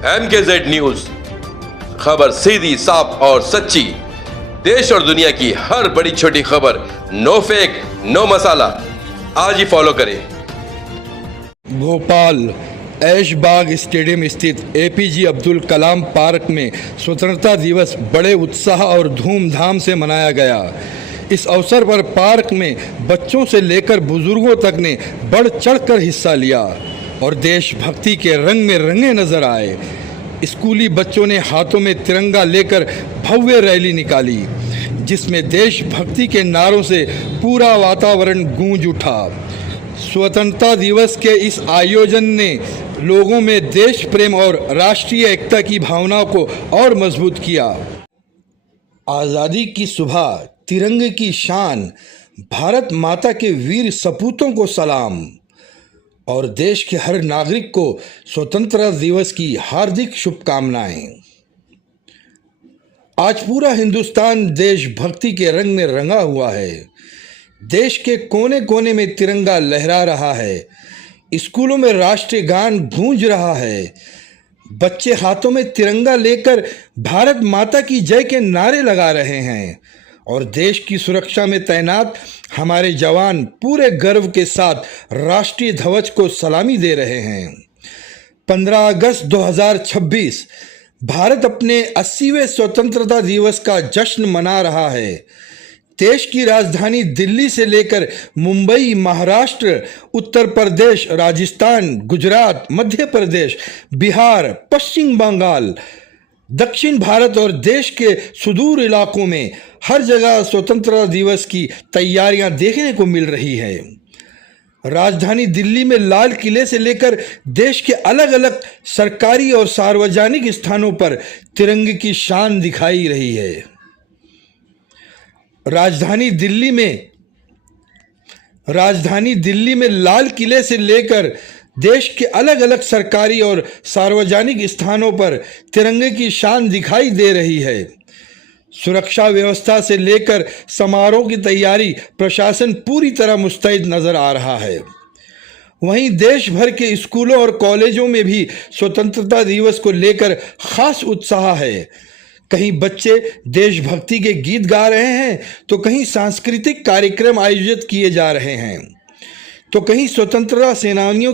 MKZ news, खबर सीधी, साफ और सच्ची। देश और दुनिया की हर बड़ी छोटी खबर, नो फेक नो मसाला। आज ही फॉलो करें। भोपाल ऐशबाग स्टेडियम स्थित APJ अब्दुल कलाम पार्क में स्वतंत्रता दिवस बड़े उत्साह और धूमधाम से मनाया गया। इस अवसर पर पार्क में बच्चों से लेकर बुजुर्गों तक ने बढ़ चढ़कर हिस्सा लिया और देशभक्ति के रंग में रंगे नजर आए। स्कूली बच्चों ने हाथों में तिरंगा लेकर भव्य रैली निकाली, जिसमें देशभक्ति के नारों से पूरा वातावरण गूंज उठा। स्वतंत्रता दिवस के इस आयोजन ने लोगों में देश प्रेम और राष्ट्रीय एकता की भावना को और मजबूत किया। आज़ादी की सुबह, तिरंगे की शान, भारत माता के वीर सपूतों को सलाम और देश के हर नागरिक को स्वतंत्रता दिवस की हार्दिक शुभकामनाएं। आज पूरा हिंदुस्तान देशभक्ति के रंग में रंगा हुआ है। देश के कोने कोने में तिरंगा लहरा रहा है। स्कूलों में राष्ट्रीय गान गूंज रहा है। बच्चे हाथों में तिरंगा लेकर भारत माता की जय के नारे लगा रहे हैं और देश की सुरक्षा में तैनात हमारे जवान पूरे गर्व के साथ राष्ट्रीय ध्वज को सलामी दे रहे हैं। 15 अगस्त 2026 भारत अपने 80वें स्वतंत्रता दिवस का जश्न मना रहा है। देश की राजधानी दिल्ली से लेकर मुंबई, महाराष्ट्र, उत्तर प्रदेश, राजस्थान, गुजरात, मध्य प्रदेश, बिहार, पश्चिम बंगाल, दक्षिण भारत और देश के सुदूर इलाकों में हर जगह स्वतंत्रता दिवस की तैयारियां देखने को मिल रही है। राजधानी दिल्ली में लाल किले से लेकर देश के अलग अलग सरकारी और सार्वजनिक स्थानों पर तिरंगे की शान दिखाई रही है। राजधानी दिल्ली में लाल किले से लेकर देश के अलग अलग सरकारी और सार्वजनिक स्थानों पर तिरंगे की शान दिखाई दे रही है। सुरक्षा व्यवस्था से लेकर समारोह की तैयारी प्रशासन पूरी तरह मुस्तैद नजर आ रहा है। वहीं देश भर के स्कूलों और कॉलेजों में भी स्वतंत्रता दिवस को लेकर खास उत्साह है। कहीं बच्चे देशभक्ति के गीत गा रहे हैं, तो कहीं सांस्कृतिक कार्यक्रम आयोजित किए जा रहे हैं, तो कहीं स्वतंत्रता सेनानियों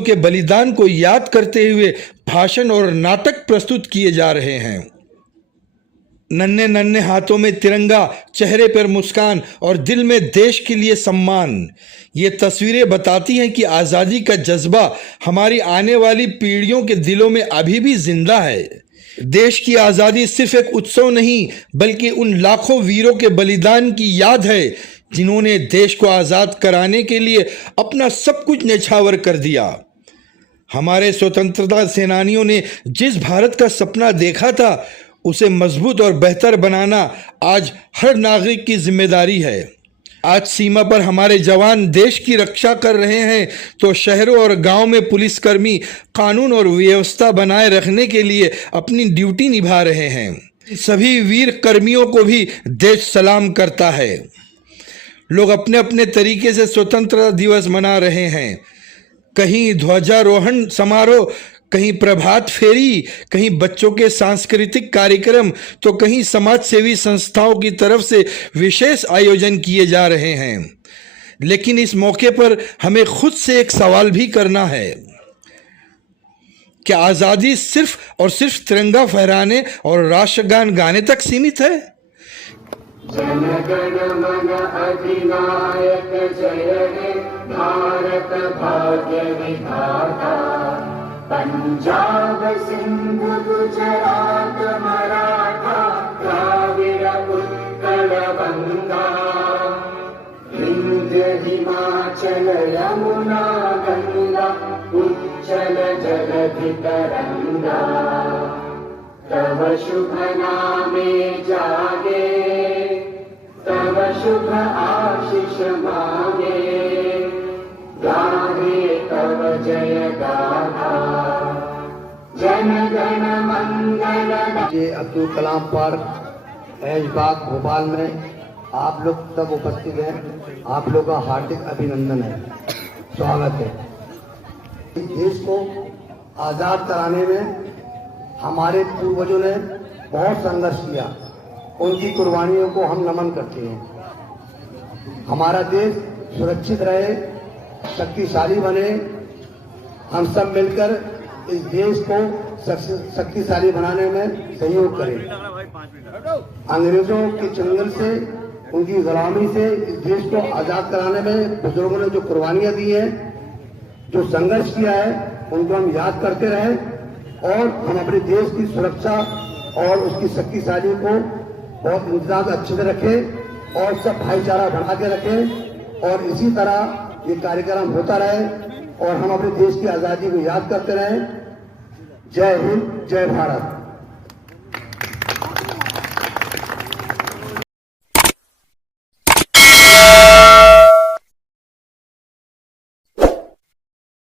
के बलिदान को याद करते हुए भाषण और नाटक प्रस्तुत किए जा रहे हैं। नन्हे नन्हे हाथों में तिरंगा, चेहरे पर मुस्कान और दिल में देश के लिए सम्मान। ये तस्वीरें बताती हैं कि आज़ादी का जज्बा हमारी आने वाली पीढ़ियों के दिलों में अभी भी जिंदा है। देश की आज़ादी सिर्फ एक उत्सव नहीं, बल्कि उन लाखों वीरों के बलिदान की याद है जिन्होंने देश को आज़ाद कराने के लिए अपना सब कुछ न्यौछावर कर दिया। हमारे स्वतंत्रता सेनानियों ने जिस भारत का सपना देखा था, उसे मजबूत और बेहतर बनाना आज हर नागरिक की जिम्मेदारी है। आज सीमा पर हमारे जवान देश की रक्षा कर रहे हैं, तो शहरों और गांव में पुलिसकर्मी कानून और व्यवस्था बनाए रखने के लिए अपनी ड्यूटी निभा रहे हैं। सभी वीर कर्मियों को भी देश सलाम करता है। लोग अपने अपने तरीके से स्वतंत्रता दिवस मना रहे हैं। कहीं ध्वजारोहण समारोह, कहीं प्रभात फेरी, कहीं बच्चों के सांस्कृतिक कार्यक्रम, तो कहीं समाज सेवी संस्थाओं की तरफ से विशेष आयोजन किए जा रहे हैं। लेकिन इस मौके पर हमें खुद से एक सवाल भी करना है। क्या आज़ादी सिर्फ और सिर्फ तिरंगा फहराने और राष्ट्रगान गाने तक सीमित है? जन गण मन अधिनायक जय हे भारत भाग्य विधाता। पंजाब सिंध गुजरात मराठा द्राविड़ उत्कल बंगा। विंध्य हिमाचल यमुना गंगा उच्चल जलधि तरंगा। तव शुभ नामे जागे, तव शुभ आशीष मांगे। गाहे तव जय गाथा, जन गण मंगल। APJ अब्दुल कलाम पार्क ऐशबाग भोपाल में आप लोग सब उपस्थित हैं। आप लोग का हार्दिक अभिनंदन है, स्वागत है। देश को आज़ाद कराने में हमारे पूर्वजों ने बहुत संघर्ष किया, उनकी कुर्बानियों को हम नमन करते हैं। हमारा देश सुरक्षित रहे, शक्तिशाली बने, हम सब मिलकर इस देश को शक्तिशाली बनाने में सहयोग करें। अंग्रेजों के चंगुल से, उनकी गुलामी से इस देश को आजाद कराने में बुजुर्गों ने जो कुर्बानियां दी हैं, जो संघर्ष किया है, उनको हम याद करते रहें और हम अपने देश की सुरक्षा और उसकी शक्तिशाली को बहुत इंतजाम अच्छे से रखें और सब भाईचारा बना के रखें और इसी तरह ये कार्यक्रम होता रहे और हम अपने देश की आज़ादी को याद करते रहें। जय हिंद, जय भारत।